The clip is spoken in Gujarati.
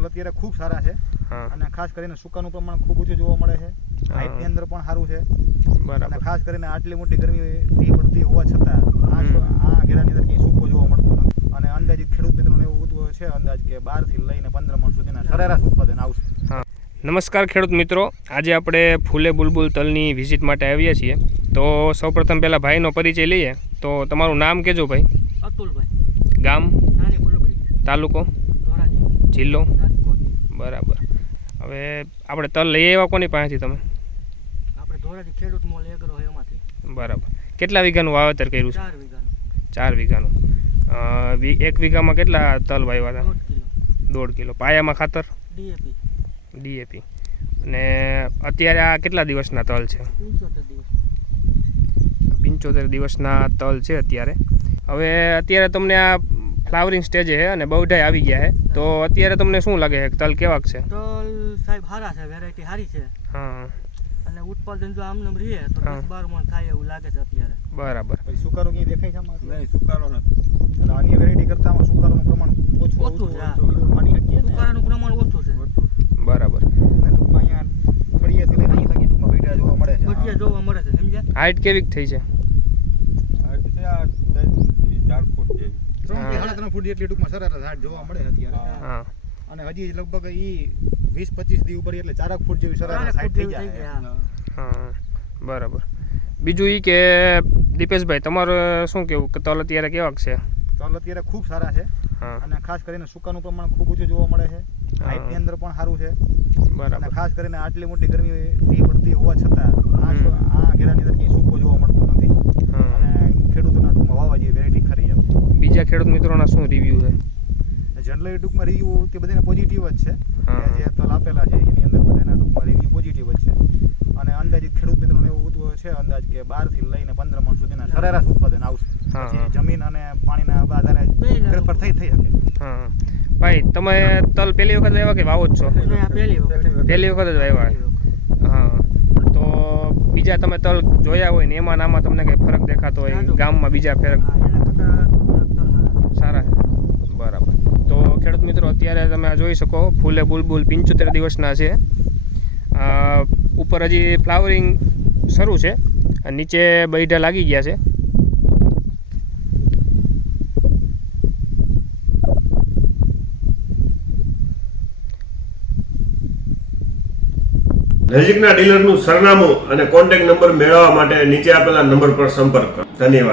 તલ અત્યારે ખૂબ સારા છે અને ખાસ કરીને સુકાનું પ્રમાણ ખૂબ ઊંચું જોવા મળે છે. હાઈટની અંદર પણ સારું છે. બરાબર. અને ખાસ કરીને આટલી મોટી ગરમી પડતી હોવા છતાં આ ઘેરાની અંદર ક્યાંય સૂકો જોવા મળતો નથી. અને અંદાજિત ખેડૂત મિત્રોને એવું છે અંદાજ કે 12 થી લઈને 15 મણ સુધીના સરેરાશ ઉત્પાદન આવશે. નમસ્કાર ખેડૂત મિત્રો, આજે આપણે ફૂલે બુલબુલ તલની વિઝિટ માટે આવ્યા છીએ. તો સૌપ્રથમ પહેલાં ભાઈનો પરિચય લઈએ. તો તમારું નામ કહેજો ભાઈ. અતુલભાઈ. ગામ? નાની બુલબુલી. તાલુકો? ધોરાજી. જિલ્લો? રાજકોટ. બરાબર. હવે આપણે તલ લઈ આવ્યા કોની પાસેથી તમે? આપણે ધોરાજી ખેડૂત મોલ એગ્રો હોય એમાંથી. બરાબર. કેટલા વીઘાનું વાવેતર કર્યું છે? 4 વીઘાનું. 4 વીઘાનું. 1 વીઘામાં કેટલા તલ વાવ્યા હતા? 1.5 કિલો. 1.5 કિલો. પાયામાં ખાતર? ડીએપી. અને અત્યારે આ કેટલા દિવસના તલ છે? 75 દિવસ. 75 દિવસના તલ છે અત્યારે. હવે અત્યારે તમને આ ફ્લાવરિંગ સ્ટેજે છે અને બહુઢાઈ આવી ગયા છે. તો અત્યારે તમને શું લાગે છે તલ કેવાક છે? તલ સાહેબ સારા છે, વેરાયટી સારી છે. હા. અને ઉત્પાદન જો આમ રહે તો 10-12 મણ થાય એવું લાગે છે અત્યારે. બરાબર. સુકારો ક્યાંય દેખાય છે આમાં? નહીં, સુકારો નથી. એટલે અન્ય વેરાયટી કરતાં આમાં સુકારોનું પ્રમાણ ઓછું છે. માની શકીએ ને. સુકારાનું પ્રમાણ ઓછું છે. બરાર. અને ટૂંકમાં અહીંયા ફળિયાથી લઈને અહીં લગી ટૂંકમાં બેઠા જોવા મળે છે. બઢિયા જોવા મળે છે, સમજ્યા? હાઈટ કેવી થઈ છે? આ છે આ 3-4 ફૂટ જેવી. 3 ફૂટ જેટલી ટૂંકમાં સરેરાશ હાઈટ જોવા મળે છે અત્યારે. હા. અને હજી લગભગ ઈ 20-25 દી ઉપર એટલે 4 ફૂટ જેવી સરેરાશ હાઈટ થઈ જાય. હા, બરાબર. બીજું એ કે દીપેશભાઈ, તમારું શું કેવું કે તલ અત્યારે કેવાક છે? તલ અત્યારે ખૂબ સારા છે. અને ખાસ કરીને સુકાનું પ્રમાણ ખૂબ ઊંચું જોવા મળે છે. હાઈટની અંદર પણ સારું છે. બરાબર. અને ખાસ કરીને આટલી મોટી ગરમી પડતી હોવા છતાં આ ઘેરાની અંદર ક્યાંય સૂકો જોવા મળતો નથી. અને ખેડૂતોના ટૂંકમાં વાવવા જેવી વેરાયટી ખરી એમ. બીજા ખેડૂત મિત્રોના શું રિવ્યૂ છે? જનરલી ટૂંકમાં રિવ્યૂ તે બધાને પોઝિટિવ જ છે. જે તલ આપેલા છે એની અંદર બધાના ટૂંકમાં રિવ્યૂ પોઝિટિવ જ છે. અને અંદાજિત ખેડૂત મિત્રોને એવું છે અંદાજ કે 12 થી લઈને 15 મણ સુધીના સરેરાશ ઉત્પાદન આવશે. પછી જમીન અને પાણીના આધારે ફેરફાર થઈ શકે. હા ભાઈ, તમે તલ પહેલી વખત વાવ્યા કે વાવો જ છો? પહેલી વખત જ વાવ્યા. હા. તો બીજા તમે તલ જોયા હોય ને એમાં આમાં તમને કંઈ ફરક દેખાતો હોય ગામમાં? બીજા ફરક સારા છે. બરાબર. તો ખેડૂત મિત્રો, અત્યારે તમે આ જોઈ શકો ફૂલે બુલબુલ 75 દિવસના છે. ઉપર હજી ફ્લાવરિંગ શરૂ છે, નીચે બૈઢા લાગી ગયા છે. નજીકના ડીલરનું સરનામું અને કોન્ટેક્ટ નંબર મેળવવા માટે નીચે આપેલા નંબર પર સંપર્ક કરો. ધન્યવાદ.